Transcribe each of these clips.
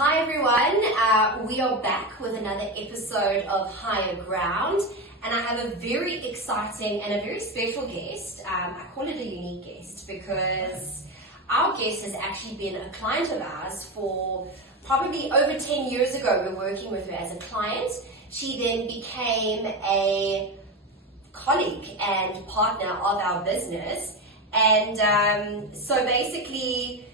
Hi everyone, we are back with another episode of Higher Ground, and I have a very exciting and a very special guest. I call it a unique guest because our guest has actually been a client of ours for probably over 10 years ago. We were working with her as a client. She then became a colleague and partner of our business, and so basically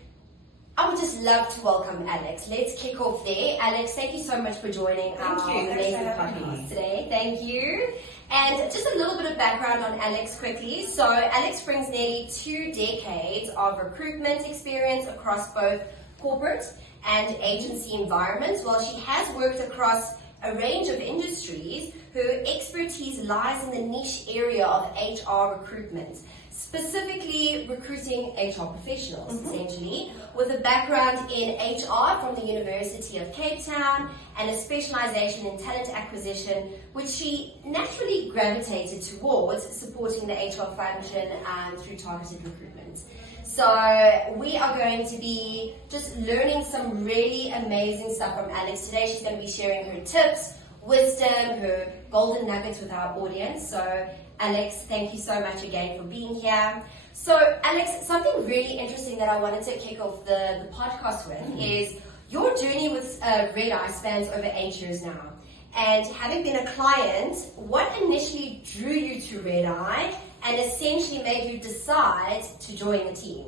I would just love to welcome Alex. Let's kick off there. Alex, thank you so much for joining our amazing podcast today. Thank you. And just a little bit of background on Alex quickly. So Alex brings nearly 2 decades of recruitment experience across both corporate and agency environments. While she has worked across a range of industries, her expertise lies in the niche area of HR recruitment, specifically recruiting HR professionals, essentially, with a background in HR from the University of Cape Town and a specialization in talent acquisition, which she naturally gravitated towards supporting the HR function through targeted recruitment. So we are going to be just learning some really amazing stuff from Alex today. She's going to be sharing her tips, wisdom, her golden nuggets with our audience. So Alex, thank you so much again for being here. So Alex, something really interesting that I wanted to kick off the podcast with is your journey with Red Eye spans over 8 years now. And having been a client, what initially drew you to Red Eye and essentially made you decide to join the team?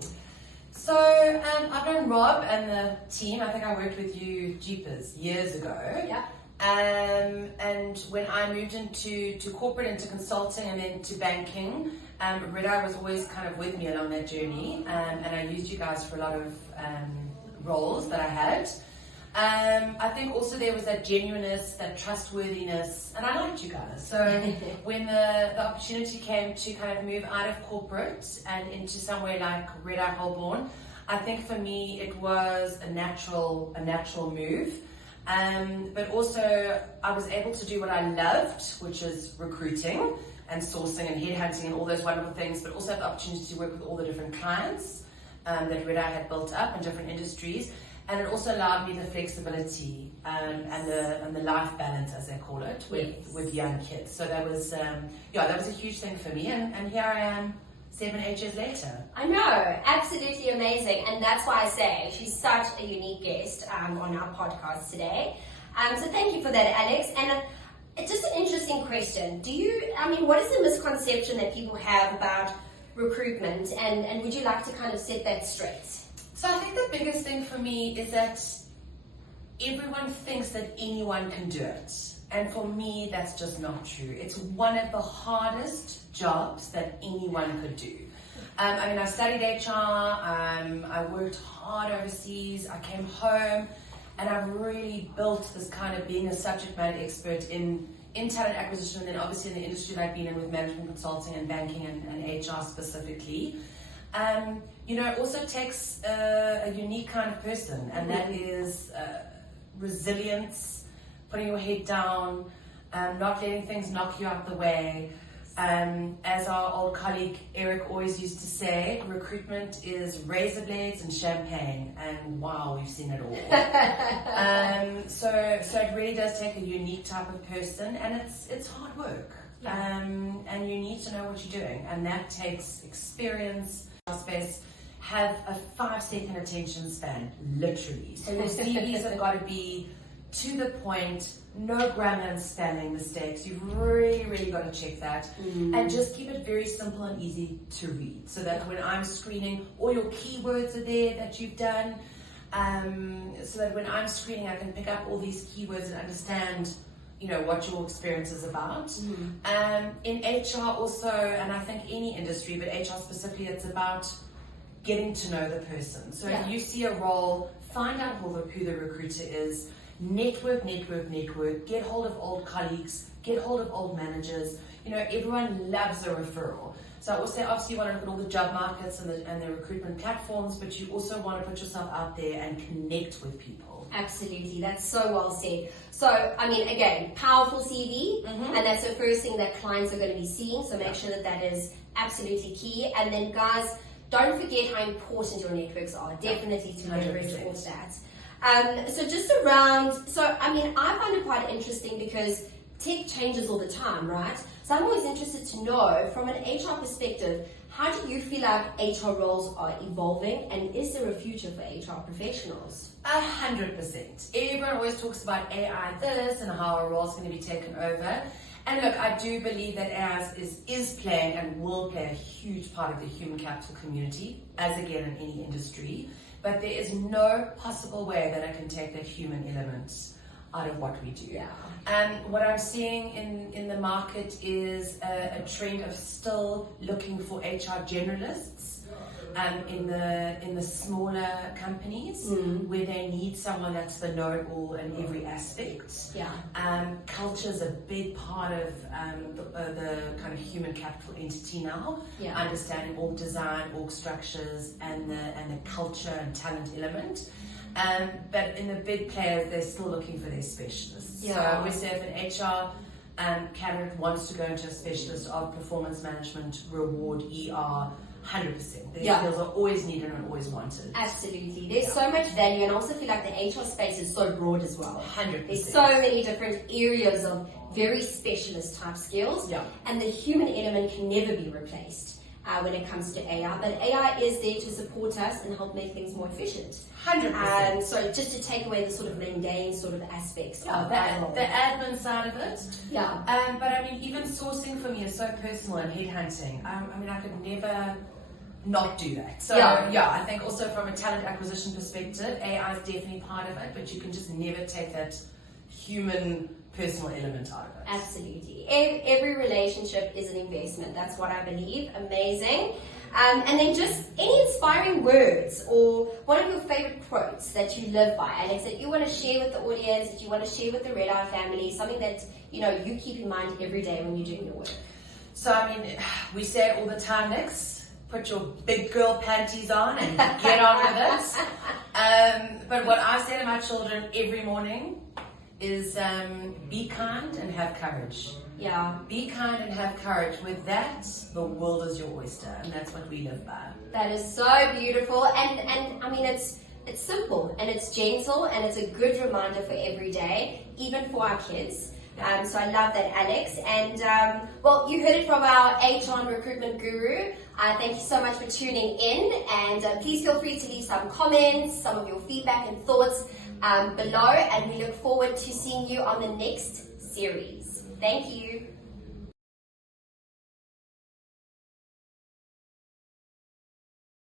So I've known Rob and the team. I think I worked with you, Jeepers, years ago. Yeah. And when I moved into corporate, into consulting, and then to banking, Red Eye was always kind of with me along that journey. And I used you guys for a lot of roles that I had. I think also there was that genuineness, that trustworthiness, and I liked you guys. So when the opportunity came to kind of move out of corporate and into somewhere like Red Eye Holborn, I think for me it was a natural move. But also I was able to do what I loved, which is recruiting and sourcing and headhunting and all those wonderful things, but also have the opportunity to work with all the different clients that Red Eye had built up in different industries. And it also allowed me the flexibility and the life balance, as they call it, with young kids. So that was that was a huge thing for me. And here I am 7-8 years later. I know, absolutely amazing. And that's why I say she's such a unique guest on our podcast today. So thank you for that, Alex. And it's just an interesting question. What is the misconception that people have about recruitment? And would you like to kind of set that straight? So I think the biggest thing for me is that everyone thinks that anyone can do it. And for me, that's just not true. It's one of the hardest jobs that anyone could do. I studied HR, I worked hard overseas, I came home, and I've really built this kind of being a subject matter expert in talent acquisition, and then obviously in the industry that I've been in with management consulting and banking and HR specifically. It also takes a unique kind of person, and that is resilience, putting your head down, not letting things knock you out the way. As our old colleague Eric always used to say, recruitment is razor blades and champagne, and wow, we've seen it all. So it really does take a unique type of person, and it's hard work. And you need to know what you're doing, and that takes experience. Space have a 5-second attention span, literally. So your CVs have got to be to the point, no grammar and spelling mistakes. You've really got to check that. And just keep it very simple and easy to read, so that when I'm screening, all your keywords are there that you've done, so that when I'm screening, I can pick up all these keywords and understand what your experience is about. In HR also, and I think any industry, but HR specifically, it's about getting to know the person. So if you see a role, find out who the recruiter is, network, get hold of old colleagues, get hold of old managers. Everyone loves a referral. So I also obviously you want to look at all the job markets and the recruitment platforms, but you also want to put yourself out there and connect with people. Absolutely, that's so well said. So, again, powerful CV, and that's the first thing that clients are going to be seeing, so make sure that is absolutely key. And then guys, don't forget how important your networks are, definitely to leverage all of that. So just around, so I mean, I find it quite interesting because tech changes all the time, right? So I'm always interested to know, from an HR perspective, how do you feel like HR roles are evolving, and is there a future for HR professionals? 100%. Everyone always talks about AI this and how a role is going to be taken over. And look, I do believe that AI is playing and will play a huge part of the human capital community, as again in any industry. But there is no possible way that I can take that human element out of what we do. Yeah. What I'm seeing in the market is a trend of still looking for HR generalists in the smaller companies where they need someone that's the know-it-all in every aspect. Yeah. Culture is a big part of the kind of human capital entity now. Yeah. Understanding org design, org structures, and the culture and talent element. But in the big players, they're still looking for their specialists. Yeah. So we say if an HR candidate wants to go into a specialist of performance management, reward, ER, 100%. Their skills are always needed and always wanted. Absolutely. There's so much value, and I also feel like the HR space is so broad as well. 100%. There's so many different areas of very specialist type skills, and the human element can never be replaced when it comes to AI. But AI is there to support us and help make things more efficient. 100%. So just to take away the sort of mundane sort of aspects of the admin side of it. Yeah. But I mean, even sourcing for me is so personal, and headhunting. I mean, I could never not do that. So I think also from a talent acquisition perspective, AI is definitely part of it, but you can just never take that human personal element out of it. Absolutely. Every relationship is an investment. That's what I believe. Amazing. And then just any inspiring words or one of your favorite quotes that you live by, Alex, that you want to share with the audience, that you want to share with the Red Eye family, something that you keep in mind every day when you're doing your work. So I mean, we say it all the time, Nix. Put your big girl panties on and get on with it. But what I say to my children every morning is be kind and have courage. Yeah. Be kind and have courage. With that, the world is your oyster, and that's what we live by. That is so beautiful, and I mean it's simple and it's gentle and it's a good reminder for every day, even for our kids. So I love that, Alex. And well, you heard it from our HR and recruitment guru. Thank you so much for tuning in, and please feel free to leave some comments, some of your feedback and thoughts below, and we look forward to seeing you on the next series. Thank you.